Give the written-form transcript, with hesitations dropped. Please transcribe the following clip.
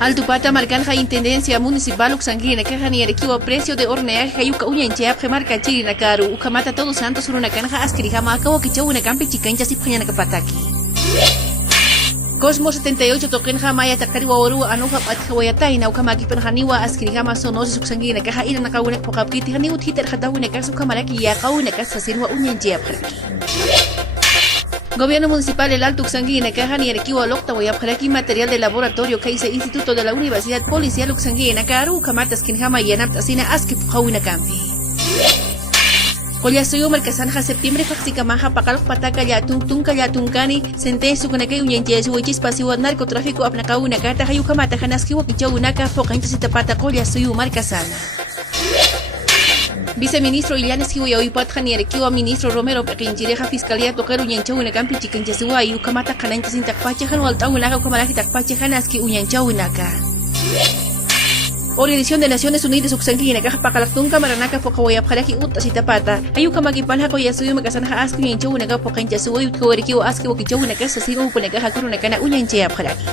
Altupata marcanja Intendencia Municipal Uxanguina Cajani Arequipa precio de horneaje yuca uñancheapje marca chirina caru ucamata todos santos una canja asquirijama acabo que una campi chicancha si pañana capataki. Cosmo 78 tokenja maya takariwa oru anuha patjawayataina ukamaki penjaniwa asquirijama sonosis Uxanguina caja ira nakawunek pokapkiti hani uthiter hatawunek asukamaraki ya kawunek asasirwa uñancheapje. Gobierno Municipal El Alto Uxanguina Cajani Arequipa Loctahuayapjaraki material de laboratorio que hice Instituto de la Universidad Policial Uxanguina Caru Camatas Kinjama y Anapt Asina Askip Hawina Campi. Collasuyo Marcasanja septiembre Faxica Maja Pacalok Pataka Yatunka Yatunkani Sentencia Kunake Uñanches Huichis Pasivo Narcotráfico Apnacauna Carta Hayukamata Hanaski Wakichawunaka Focanchas Itapata Collasuyo Marcasana. Viceministro Illanes Hiwayawipatjani Arequipa Ministro Romero Pequinchireja Fiscalía Tocar Uñanchawina Campi Chicanchasuwa y Ukamata Kananchas Intakpachajan Waltawunaka Kamaraki Takpachajanaski Uñanchawunaka. Organización de Naciones Unidas Uxanguina Caja Pacalactunca Maranaka Pokawayapjaraki Utas Itapata Ayukamaki Panja Koyasuyo Makasanja Aski Uñanchawunaka Pocanchasuwa y Utkawarikiwa Aski Wakichawunaka Sasigo Upunaka Hakurunakana Uñanchayapjaraki.